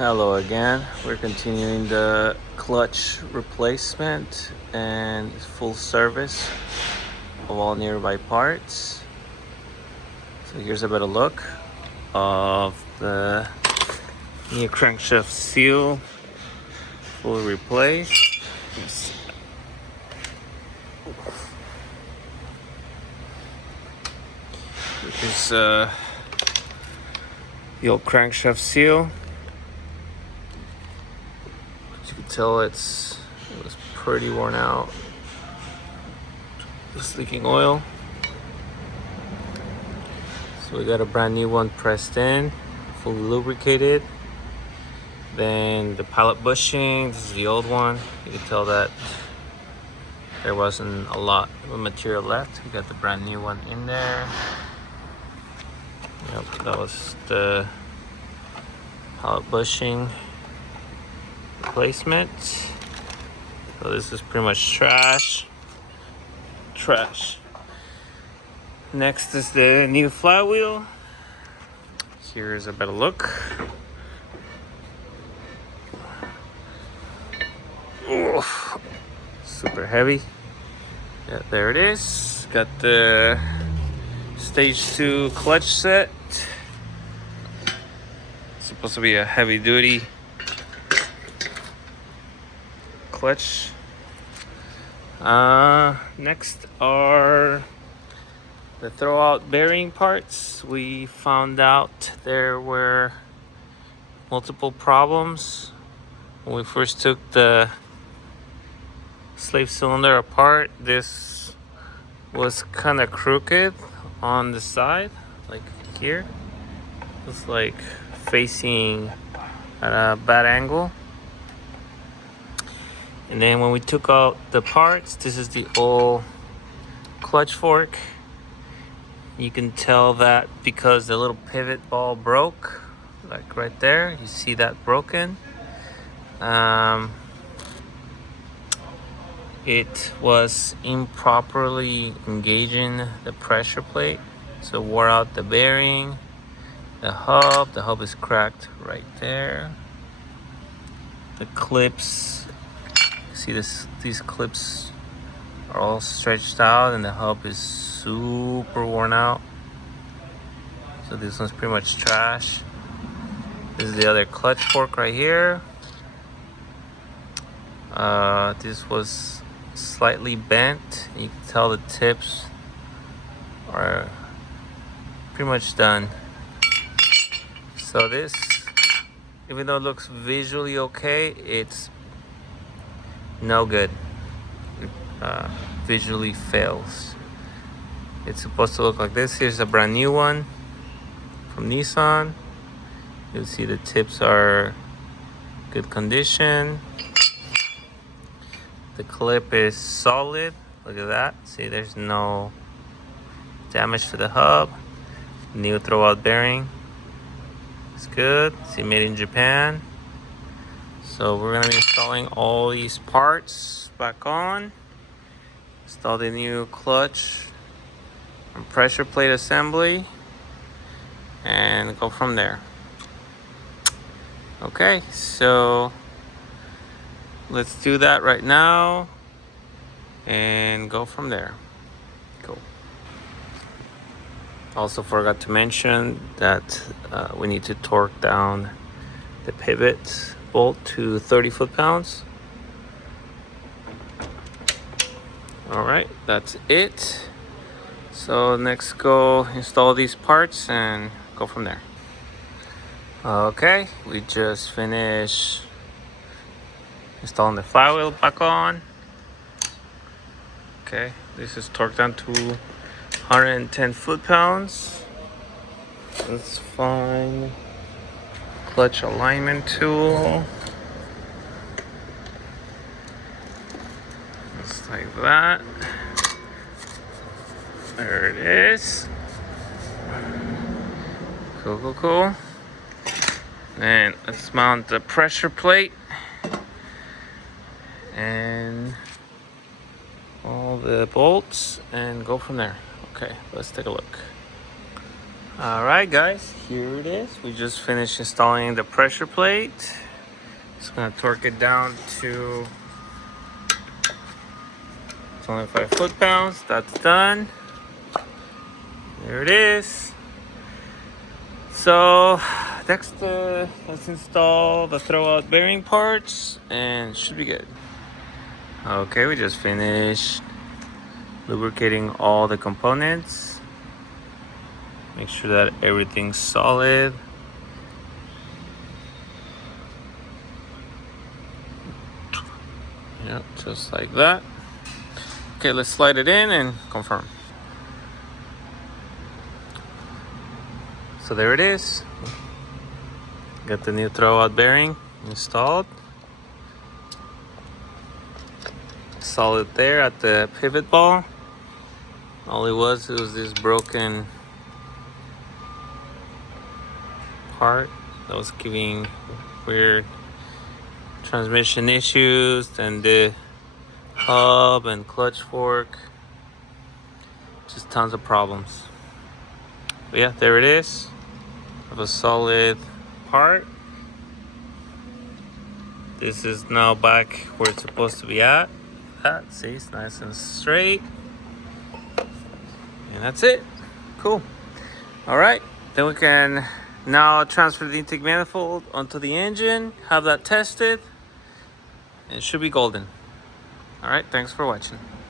Hello again. We're continuing the clutch replacement and full service of all nearby parts. So here's a better look of the new crankshaft seal, fully replaced. This is the old crankshaft seal. As you can tell, it was pretty worn out. Just leaking oil. So we got a brand new one pressed in, fully lubricated. Then the pilot bushing, this is the old one. You can tell that there wasn't a lot of material left. We got the brand new one in there. Yep, that was the pilot bushing replacement. So this is pretty much trash. Next is the new flywheel. Here's a better look. Oof, super heavy. Yeah, there it is. Got the stage 2 clutch set. It's supposed to be a heavy duty clutch. Next are the throwout bearing parts. We found out there were multiple problems when we first took the slave cylinder apart. This was kind of crooked on the side, like here. It's like facing at a bad angle. And then when we took out the parts, this is the old clutch fork. You can tell that because the little pivot ball broke, like right there. You see that broken. It was improperly engaging the pressure plate, so wore out the bearing. The hub is cracked right there. The clips, see these clips are all stretched out and the hub is super worn out. So this one's pretty much trash. This is the other clutch fork right here. This was slightly bent. You can tell the tips are pretty much done. So this, even though it looks visually okay, it's no good. Visually fails. It's supposed to look like this. Here's a brand new one from Nissan. You'll see the tips are good condition. The clip is solid. Look at that. See, there's no damage to the hub. New throwout bearing. It's good. See, made in Japan. So we're gonna be installing all these parts back on. Install the new clutch and pressure plate assembly and go from there. Okay, so let's do that right now and go from there. Cool. Also forgot to mention that we need to torque down the pivot bolt to 30 foot-pounds. All right, that's it. So next, go install these parts and go from there. Okay, we just finished installing the flywheel back on. Okay, this is torqued down to 110 foot-pounds. Let's find clutch alignment tool. Just like that. There it is. Cool. And let's mount the pressure plate and all the bolts and go from there. Okay, let's take a look. Alright guys, here it is. We just finished installing the pressure plate. Just gonna torque it down to 25 foot-pounds. That's done. There it is. So next, let's install the throwout bearing parts and it should be good. Okay, we just finished lubricating all the components. Make sure that everything's solid. Yep, just like that. Okay, let's slide it in and confirm. So there it is. Got the new throwout bearing installed. Solid there at the pivot ball. All it was this broken part that was giving weird transmission issues, and the hub and clutch fork, just tons of problems. But yeah, there it is. Of a solid part. This is now back where it's supposed to be at. See, it's nice and straight. And that's it. Cool. All right, then we can now transfer the intake manifold onto the engine, have that tested, and it should be golden. All right, thanks for watching.